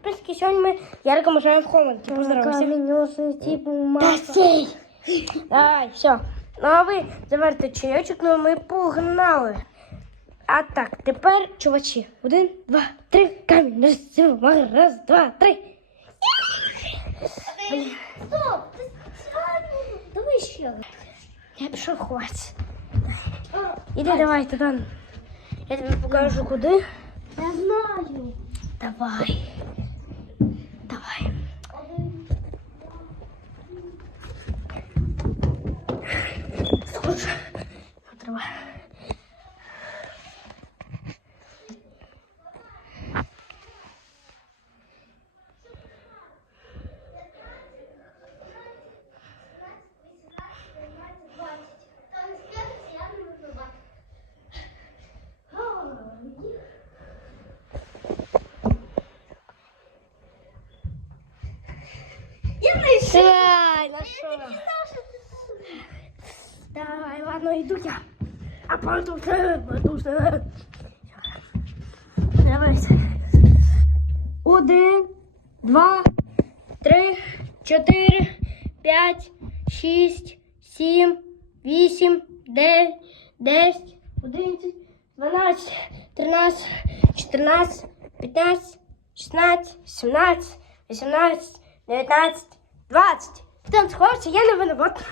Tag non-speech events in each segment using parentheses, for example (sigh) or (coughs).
підписки. Сьогодні ми Ярика можемо в хованки. Поздоровайся. Камінь, ножниці, Та Давай, все. Ну а ви заверте чайочок, ну ми погнали. А так, тепер, чувачі, один, два, три, камінь, ножниці, бумага, раз, два, три. Стоп! Давай ще. я пішов ховатися. Іди давай туди. Я тобі покажу куди. Я знаю. Давай. Схоже. Треба. Я знайшов. Давай, ну що? Давай, ладно, иду я. А потом потому что... Давай. Один, два, три, чотири, п'ять, шість, сім, вісім, дев'ять, десять, одинадцять, дванадцять, тринадцять, чотирнадцять, п'ятнадцять, шістнадцять, сімнадцять, вісімнадцять, дев'ятнадцять, двадцять. Там сховався, я не винуват.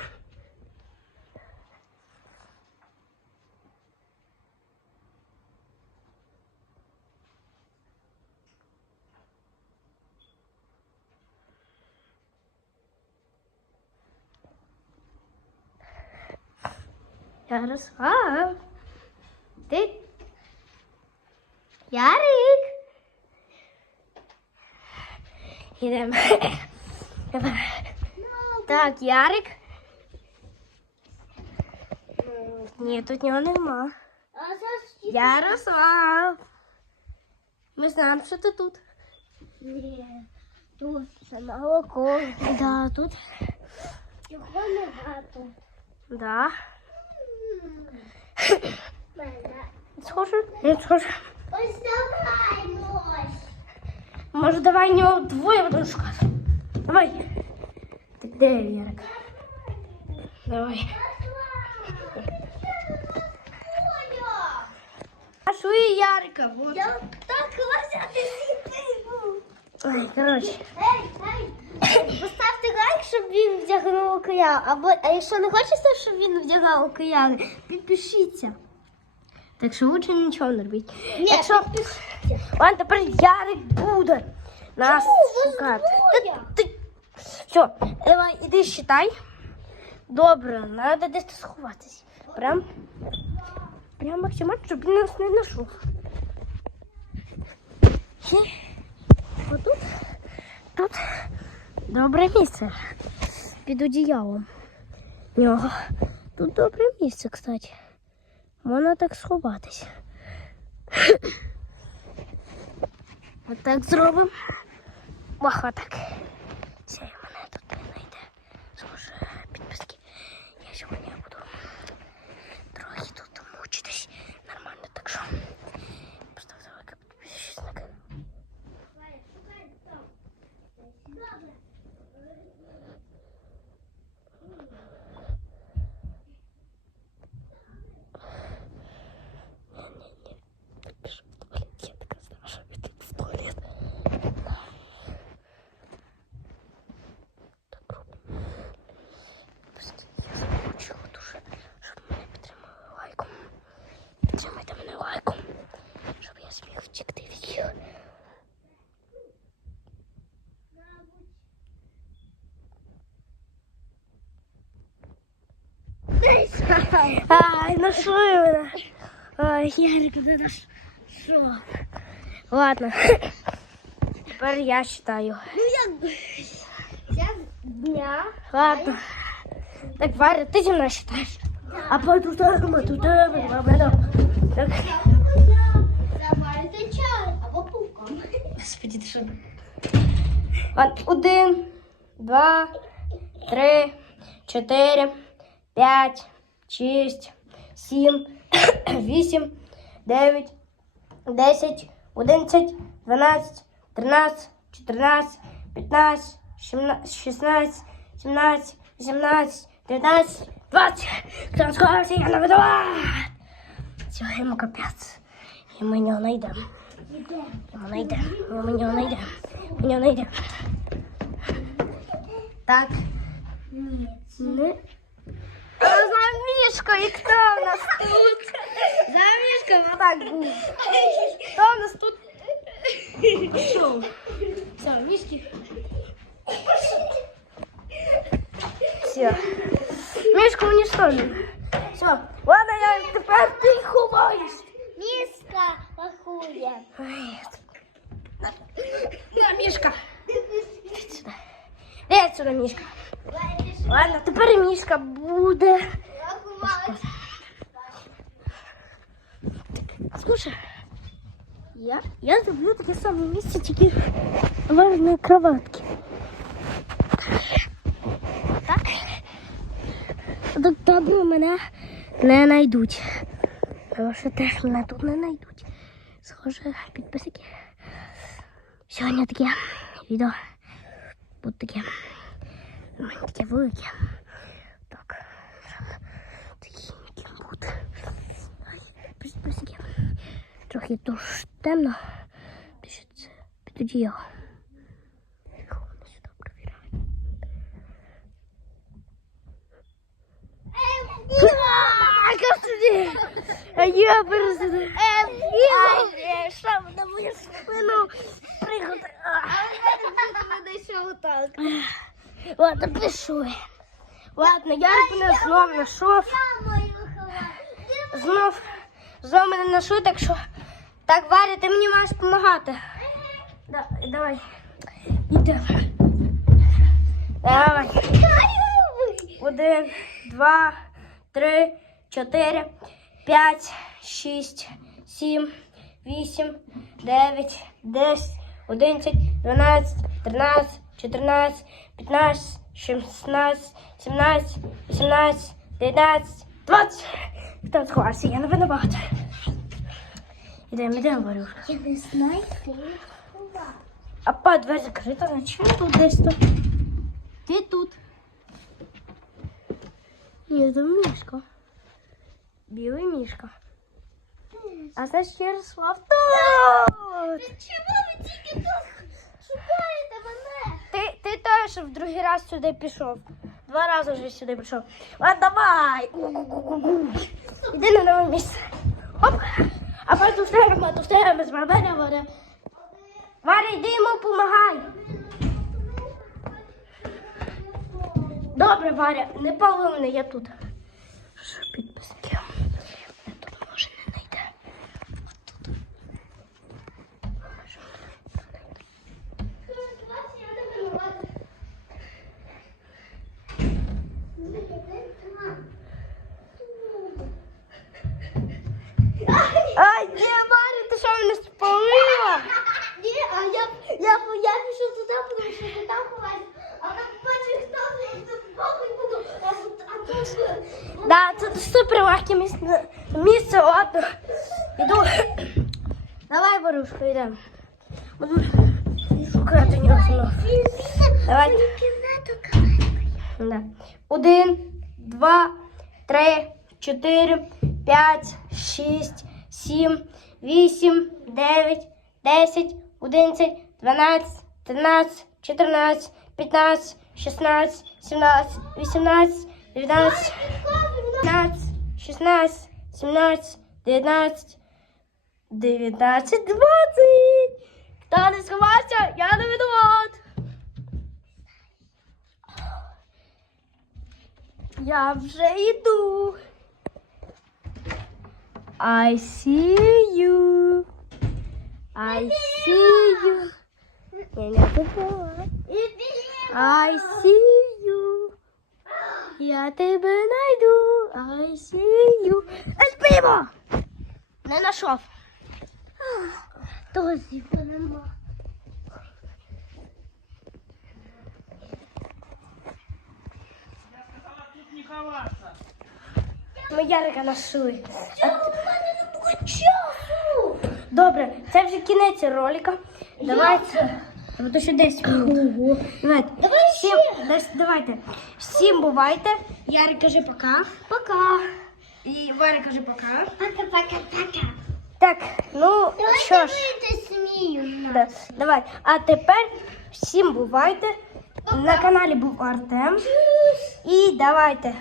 Ярослав. Ти? Ярик. Ідемо. Так, Ярик. Ні, тут нього нема. Ярослав. Ми знаємо, що ти тут. Ні. Тут це молоко. Да, тут. Його небагато. Да. Мене. Схоже? Не схоже. Ось давай, нож. Може, давай нього двоє будемо шукати. Давай. Так де Ярик? Давай. А що і Ярика? Вот. Я так класно ти був. Ой, коротше. Ей, ей, поставте лайк, щоб він вдягнув окуляри. Або, а якщо не хочете, щоб він вдягав окуляри, підпишіться. Так що лучше нічого не робіть. Ні, Якщо... Ладно, тепер Ярик буде нас Чому? шукати. Та ти... Все, давай, іди считай. Добре, треба десь сховатись. Прям, прям максимально, щоб він нас не знайшов. Отут, тут добре місце. Під одіялом. Нього. Тут добре місце, кстати. Можна так сховатись. Отак зробимо. Ох, отак. Все, мене тут не знайде. Схоже, підписки. Я сьогодні буду трохи тут мучитись. Нормально, так що. Поставте лайк, підпишіться на канал. Пишу в туалет. Я так знала, що він тут в туалет. Так робимо. Просто я замучила дуже, щоб мене підтримали лайком. Підтримайте мене лайком, щоб я зміг втекти від їх. Ай, ну що мене? Ай, Ярик, ти наш що? Ладно. Тепер я считаю. Ну? Я дня. Ладно. Так, Варя, ты зі мною считаешь? А потім так, ми тут, так. Заварити чай або пуком. Господи, ти що? Один, два, три, чотири, п'ять, шість, сім, (coughs) вісім, дев'ять, десять, одинадцять, дванадцять, тринадцять, 14, 15, 16, 17, 18, 19, 20. Хто сховався, я не винуват. Все, йому капець. І ми нього знайдемо. Ми знайдемо. Ми нього знайдемо. Ми нього знайдемо. Так. Не. А за мішкою хто в нас тут? За мішкою отак був. Хто в нас тут? Пішов. Все, мішки. Все. Мішку уничтожили. Все. Ладно, я тепер ти ховаєш. Міска рахує. Ой, На, мішка. Іди сюди. Іди сюди, мішка. Ладно, тепер мішка буде. Слушай, я, я люблю таке саме місце, тільки важної кроватки. Так. До добре мене не знайдуть. Тому що теж мене тут не знайдуть. Схоже, підписники. Сьогодні таке відео буде таке. У мене Таке велике. Так. Такі буде. Ай, підписники. Трохи дуже темно. Пишеться під одіяло. Тихо, вони сюди провіряють. А, кажи! А я пересиду. Ай, що на мою спину пригоди. Мене ще отак. Ладно, пишу. Ладно, я мене знов знайшов. Знов, знов мене знайшов, так що так, Варя, ти мені маєш допомагати. Да, давай. Іди. Давай. Один, два, три, чотири, п'ять, шість, сім, вісім, дев'ять, десять, одинадцять, дванадцять, тринадцять, чотирнадцять, п'ятнадцять, шістнадцять, сімнадцять, вісімнадцять, дев'ятнадцять, двадцять. Хто сховався? Я не винувата. Ідемо, ідемо, Варюшка. Я не знаю, де ховати. А па, дверь закрита, значить він тут десь тут. Ти тут. Ні, це мішка. Білий мішка. А це Ярослав тут. Чому ви тільки тут шукаєте мене? Ти, теж в другий раз сюди пішов. Два рази вже сюди пішов. А давай. Іди на нове місце. Оп. А встаємо, то встаємо з мене Варя. Варя, йди йому допомагай. Добре, Варя, не повинна, я тут. Що підписники? Я тут може не знайде. Ай, ні, Варя, ти що мене спалила? Ні, а я, я, я пішов туди, тому що ти там ховаєшся. А там бачиш, хто тут похуй буду. А тут, а тут... Да, це супер легке місце, місце, ладно. Іду. Давай, Варюшка, йдемо. Буду шукати нього. Давай. Да. Один, два, три, чотири, п'ять, шість, сім, вісім, дев'ять, десять, одинадцять, дванадцять, тринадцять, чотирнадцять, п'ятнадцять, шістнадцять, сімнадцять, вісімнадцять, дев'ятнадцять, п'ятнадцять, шістнадцять, сімнадцять, дев'ятнадцять, дев'ятнадцять, двадцять. Хто не сховався, я не винуват. Я вже йду. I see you. I see you. Я не. I see you. Я тебе найду. I see you. Ельпімо! Не знайшов. Дозі нема. Ми Ярика нашли. А часу. Добре, це вже кінець ролика. Давайте. Ну то ще 10 минут. Давайте. Давай десь- давайте. Всім бувайте. Ярик каже пока. Пока. І Варя каже пока. Пока-пока-пока. Так, ну що ж. Да, давай. А тепер всім бувайте. На каналі був Артем. І давайте.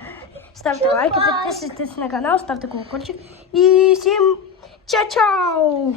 Ставте лайки, підписуйтесь на канал, ставте колокольчик. І всім чао-чао!